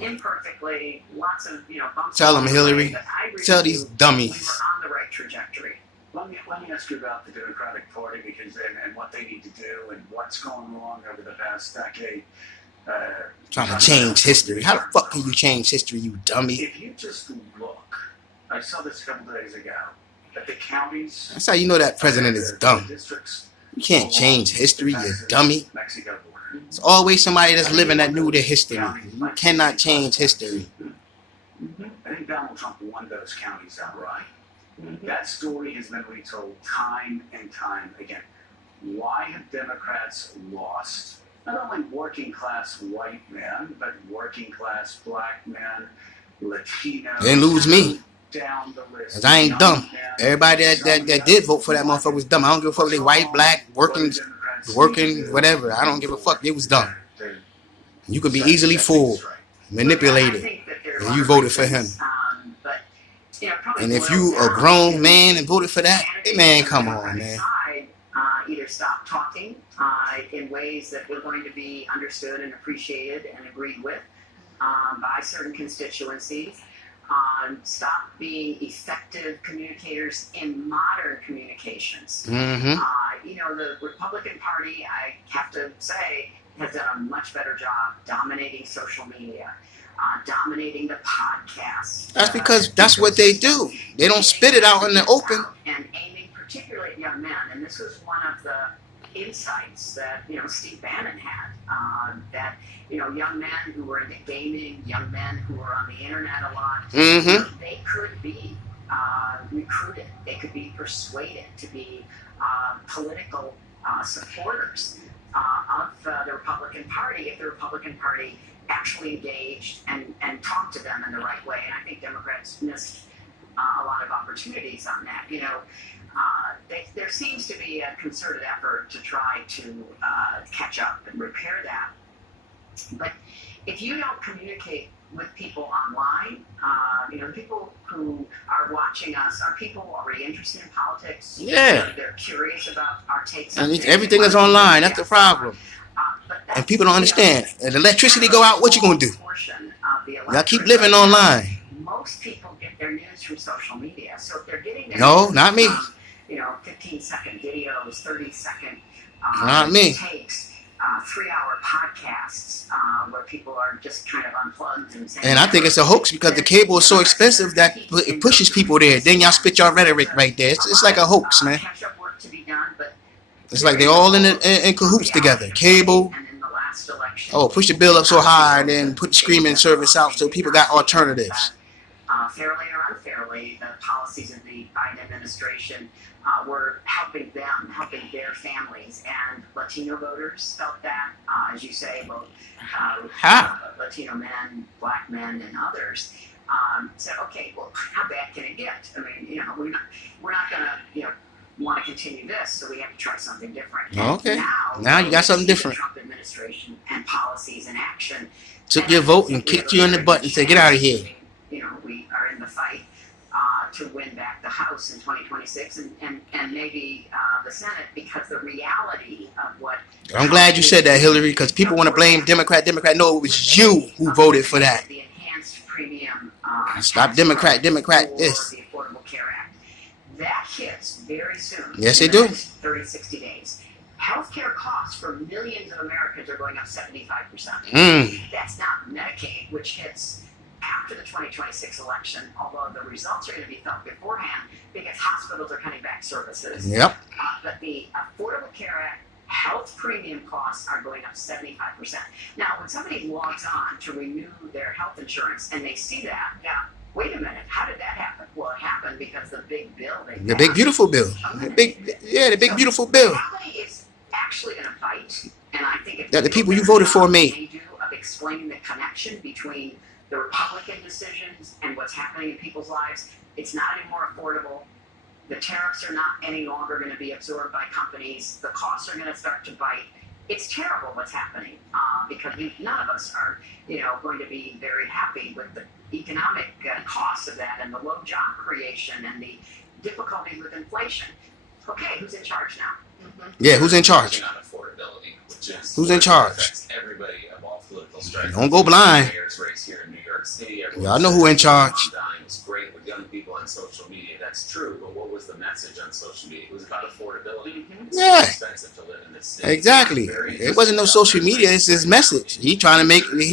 imperfectly, lots of bumps. Tell them, Hillary. But I agree Tell with these you, dummies. we were on the right trajectory. Let me ask you about the Democratic Party because and what they need to do and what's going wrong over the past decade. Trying to change history. How the fuck can you change history, you dummy? If you just look, I saw this a couple days ago, that the counties... That's how you know that president is dumb. Districts You can't change history, you dummy. Mexico border. It's always somebody that's living that knew their history. You cannot change history. I think Donald Trump won those counties outright. That story has been retold time and time again. Why have Democrats lost not only working class white men, but working class black men, Latinos? They didn't lose me. Down the list. Cause I ain't dumb. Everybody that did vote for that motherfucker was dumb. I don't give a fuck if they white, black, working, whatever. I don't give a fuck. They was dumb. You could be easily fooled, manipulated, and you voted for him. And if you a grown man and voted for that, hey man, come on, man. Either stop talking in ways that we're going to be understood and appreciated and agreed with by certain constituencies. Stop being effective communicators in modern communications. The Republican Party, I have to say, has done a much better job dominating social media, dominating the podcasts. That's because that's what they do. They don't spit it out in the open. And aiming particularly at young men. And this was one of the insights that Steve Bannon had. That young men who were into gaming, young men who were on the internet a lot, they could be recruited. They could be persuaded to be political supporters of the Republican Party if the Republican Party actually engaged and talked to them in the right way. And I think Democrats missed a lot of opportunities on that. There seems to be a concerted effort to try to catch up and repair that. But if you don't communicate with people online, the people who are watching us are people already interested in politics. Yeah. They're curious about our takes. And everything is online. That's the problem. And people don't understand. And the electricity go out, what you gonna do? Y'all keep living online. Most people get their news from social media. So if they're getting their No, news not me. from, 15-second videos, 30-second Not me. takes, 3-hour podcasts where people are just kind of unplugged and saying. And I think it's a hoax because the cable is so expensive that it pushes people there. Then y'all spit your rhetoric right there. It's like a hoax, man. Catch-up work to be done, but It's like they all in cahoots together. Cable. And in the last election, Push the bill up so high and then put the streaming service out so people got alternatives. Fairly or unfairly, the policies of the Biden administration were helping their families, and Latino voters felt that, as you say, both Latino men, black men, and others said, okay, well, how bad can it get? I mean, we're not going to, want to continue this, so we have to try something different. Okay. Now you got something different. The Trump administration and policies in action Took your vote and kicked you in the butt and said, get out of here. We are in the fight to win back the House in 2026 and maybe the Senate, because the reality of what... I'm glad you said that, Hillary, because people want to blame Democrat. No, it was you who voted for that. The enhanced premium... Stop Democrat this. The Affordable Care Act. That hits very soon. Yes, they do. 30, 60 days. Healthcare costs for millions of Americans are going up 75%. That's not Medicaid, which hits after the 2026 election, although the results are going to be felt beforehand because hospitals are cutting back services. Yep. But the Affordable Care Act health premium costs are going up 75%. Now, when somebody logs on to renew their health insurance and they see that, wait a minute, how did that happen? Well, it happened because the big bill. The big beautiful bill. The big beautiful bill. Reality is actually going to bite, and I think that the people you voted for made. Of explaining the connection between the Republican decisions and what's happening in people's lives. It's not any more affordable. The tariffs are not any longer going to be absorbed by companies. The costs are going to start to bite. It's terrible what's happening because none of us are, going to be very happy with the economic costs of that and the low job creation and the difficulties with inflation. Okay, who's in charge now? Yeah, who's in charge? On affordability, which is who's in charge? Everybody of all political strife. Don't go blind. Mayor's race here in New York City. Y'all know who in charge. Dying was great with young people on social media. That's true, but what was the message on social media? It was about affordability. It's Yeah. expensive to live in this city. Exactly. It wasn't no social media. It's his message. He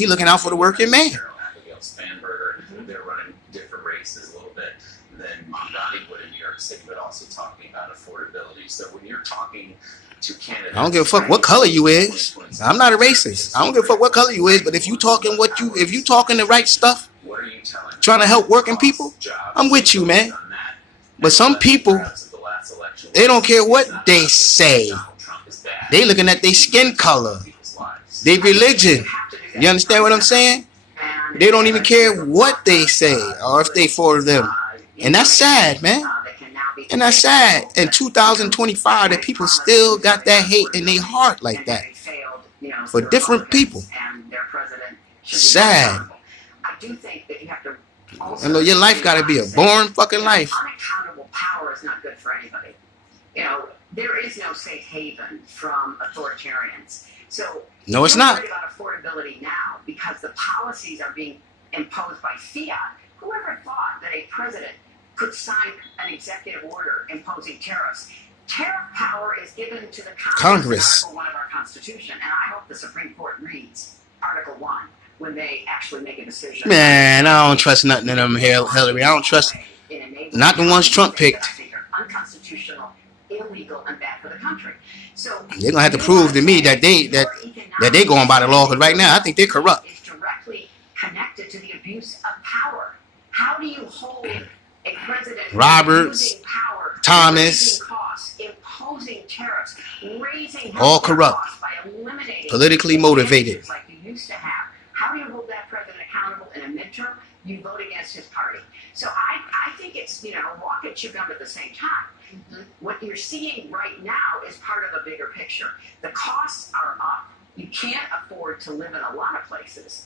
looking out for the working man. Abigail Spanberger, they're running different races a little bit than Mamdani would in New York City, but also talking about affordability. So when you're talking to candidates, I don't give a fuck what color you is. I'm not a racist. I don't give a fuck what color you is. But if you talking the right stuff, what are you telling trying to help working people, I'm with you, man. But some people, they don't care what they say. They looking at their skin color, their religion. You understand what I'm saying? They don't even care what they say or if they for them. And that's sad, man. And that's sad. In 2025, that people still got that hate in their heart like that for different people. Sad. I do think that you have to. And look, your life got to be a boring fucking life. Unaccountable power is not good for anybody. You know, there is no safe haven from authoritarians. So no, it's not. Worried about affordability now because the policies are being imposed by fiat. Whoever thought that a president could sign an executive order imposing tariffs? Tariff power is given to the Congress. Article 1 of our Constitution, and I hope the Supreme Court reads Article 1 when they actually make a decision. Man, I don't trust nothing in them, Hillary. I don't trust. Not the ones Trump picked. Unconstitutional, illegal, and bad for the country. So they're gonna have to prove to me that they going by the law. Because right now, I think they're corrupt. It's directly connected to the abuse of power. How do you hold a president Roberts, power, Thomas, costs, imposing tariffs, raising all corrupt, costs by eliminating politically motivated? Like you used to have. How do you hold that president accountable in a midterm? You vote against his party. So I think it's, walk and chew gum at the same time. Mm-hmm. What you're seeing right now is part of a bigger picture. The costs are up. You can't afford to live in a lot of places.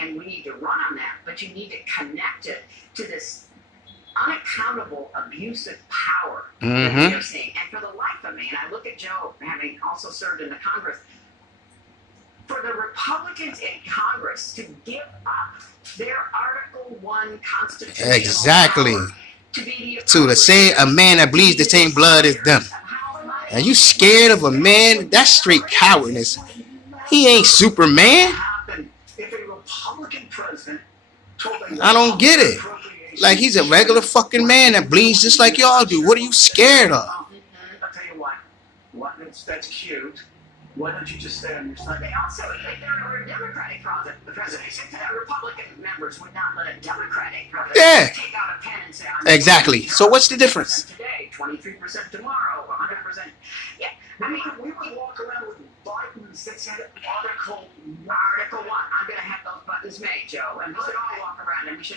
And we need to run on that. But you need to connect it to this unaccountable, abusive power that we are seeing. And for the life of me, and I look at Joe, having also served in the Congress, for the Republicans in Congress to give up their Article 1 constitutional power to say a man that bleeds the same blood as them. Are you scared of a man? That's straight cowardness. He ain't Superman. I don't get it. Like, he's a regular fucking man that bleeds just like y'all do. What are you scared of? I'll tell you what, that's cute. Why don't you just stay on your side? They also, if there were a Democratic president, Republican members would not let a Democratic president take out a pen and say, exactly. So what's the difference? Today, 23% tomorrow, 100%. Yeah, I mean, we would walk around with buttons that said Article 1. I'm going to have those buttons made, Joe, and we should all walk around and we should